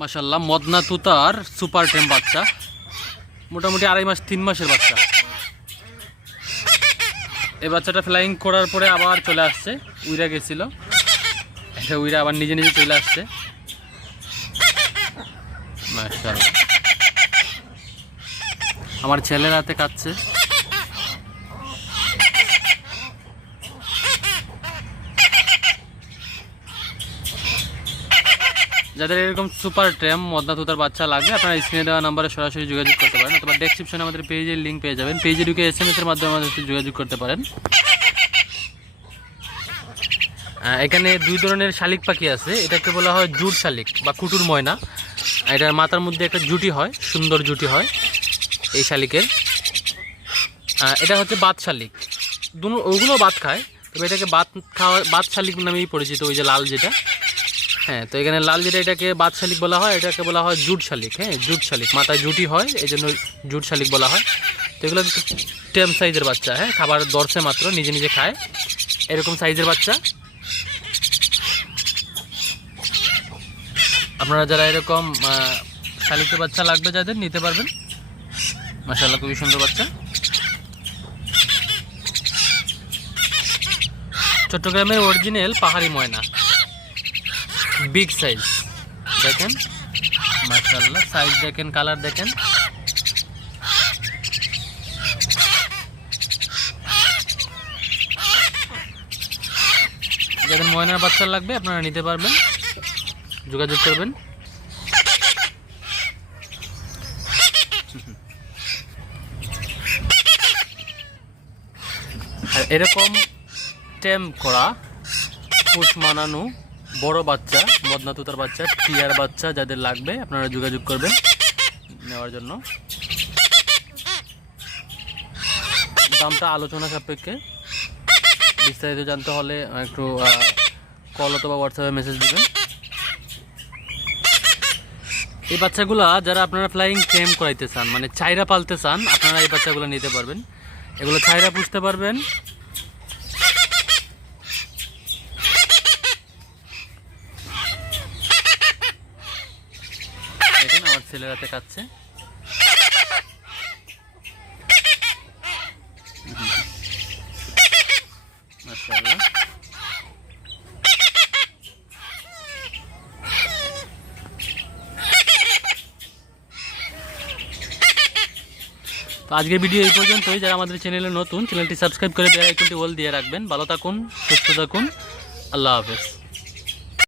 মাশাল্লাহ মদনা তুতার সুপার টেম বাচ্চা। মোটামুটি আড়াই মাস, তিন মাসের বাচ্চা। এই বাচ্চাটা ফ্লাইং করার পরে আবার চলে আসছে, উইরা গেছিল। এটা উইরা আবার নিজে নিজে চলে আসছে। আমার ছেলের হাতে কাচ্ছে যাদের এরকম সুপার ট্রেম মদনা তুতার বাচ্চা লাগবে, আপনারা স্ক্রিনে দেওয়া নাম্বারে সরাসরি যোগাযোগ করতে পারেন, অথবা ডেসক্রিপশনে আমাদের পেজের লিঙ্ক পেয়ে যাবেন। পেজে ঢুকে এস এম এর মাধ্যমে আমাদের সাথে যোগাযোগ করতে পারেন। এখানে দুই ধরনের শালিক পাখি আছে। এটাকে বলা হয় জুট শালিক বা কুটুর ময়না। এটার মাথার মধ্যে একটা জুটি হয়, সুন্দর জুটি হয় এই শালিকের। এটা হচ্ছে বাত শালিক। ওগুলো বাত খায়, তবে এটাকে বাত খাওয়া বাত শালিক নামেই পরিচিত, ওই যে লাল যেটা। হ্যাঁ তো এখানে লাল যেটা এটাকে বাদ শালিক বলা হয়, এটাকে বলা হয় জুট শালিক হ্যাঁ জুট শালিক। মাথায় জুটি হয় এই জন্য জুট শালিক বলা হয়। তো এগুলো টেম সাইজের বাচ্চা হ্যাঁ খাবার দর্শে মাত্র, নিজে নিজে খায়। এরকম সাইজের বাচ্চা। আপনারা যারা এরকম শালিকের বাচ্চা লাগবে যাদের, নিতে পারবেন। মাসাল্লাহ খুবই সুন্দর বাচ্চা। চট্টগ্রামের অরিজিনাল পাহাড়ি ময়না। বিগ সাইজ দেখেন? মাশাআল্লাহ সাইজ দেখেন কালার দেখেন। যাদের ময়নার বাচ্চা লাগবে, আপনারা নিতে পারবেন। যোগাযোগ করবেন। আর এরকম টেম করা, পুষ মানানো। বড় বাচ্চা, মদনা তুতার বাচ্চা, টিয়ার বাচ্চা যাদের লাগবে, আপনারা যোগাযোগ করবেন নেওয়ার জন্য। দামটা আলোচনা সাপেক্ষে। বিস্তারিত জানতে হলে একটু কল অথবা হোয়াটসঅ্যাপে মেসেজ দিবেন। এই বাচ্চাগুলা যারা আপনারা ফ্লাইং টেম করাইতে চান মানে চাইরা পালতে চান, আপনারা এই বাচ্চাগুলো নিতে পারবেন। এগুলো চাইরা পুষতে পারবেন। আমার ছেলের হাতে কাচ্ছে তো আজকের ভিডিও এই পর্যন্তই। যারা আমাদের চ্যানেলে নতুন, চ্যানেলটি সাবস্ক্রাইব করে বেল আইকনটি ওল দিয়ে রাখবেন। ভালো থাকুন, সুস্থ থাকুন। আল্লাহ হাফেজ।